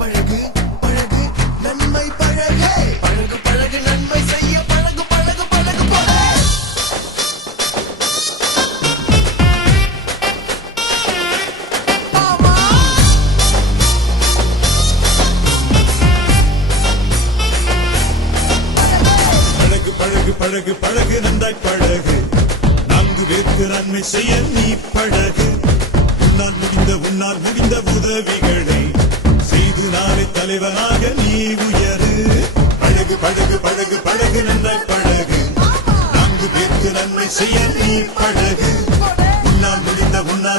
பழகு பழகு நன்மை பழகு பழகு பழகு நன்மை செய்ய பழகு பழகு பழகு பழகு பழகு பழகு நன்றாய் பழகு நான்கு பேருக்கு நன்மை செய்ய நீ பழகு உன்னால் முடிந்த உதவிகளை செய்து நாளை தலைவனாக நீ உயரு பழகு பழகு பழகு பழகு நன்றாய் பழகு நான்கு பேருக்கு நன்மை செய்ய நீ பழகு உன்னால்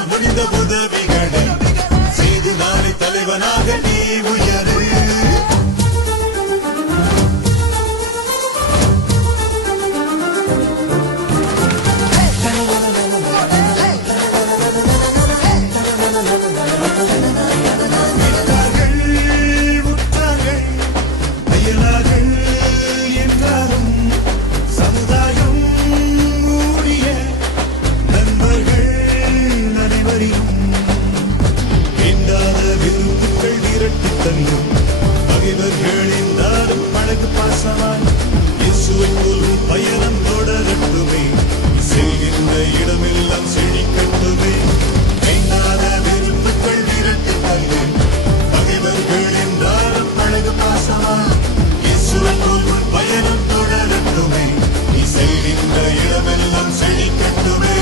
முடிந்த உதவிகளை செய்து நாளை தலைவனாக நீ உயரு பழகு பாசமாய் இயேசுவை போலும் பயணம் தொடரட்டுமே செல்கின்ற இடமெல்லாம் செழிக்கட்டுமே ஐந்தாத விருப்புகள் விரட்டு தள்ளு பகைவர்கள் என்றாலும் பழகு பாசமாய் இயேசுவை போலும் பயணம் தொடரட்டுமே செல்கின்ற இடமெல்லாம் செழிக்கட்டுமே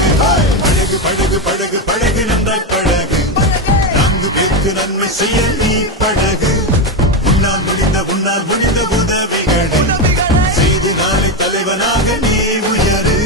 பழகு பழகு பழகு பழகு நன்றாய் பழகு நான்கு பேருக்கு நன்மை செய்ய நீ பழகு உன்னால் முடிந்த உதவிகளை செய்து நாளை தலைவனாக நீ உயரு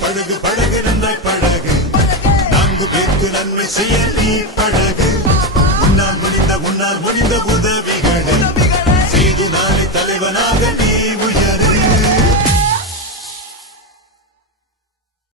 பழகு பழகு நன்றாய் பழகு நான்கு பேருக்கு நன்மை செய்ய நீ பழகு உன்னால் முடிந்த உதவிகளை செய்து நாளை தலைவனாக நீ உயர்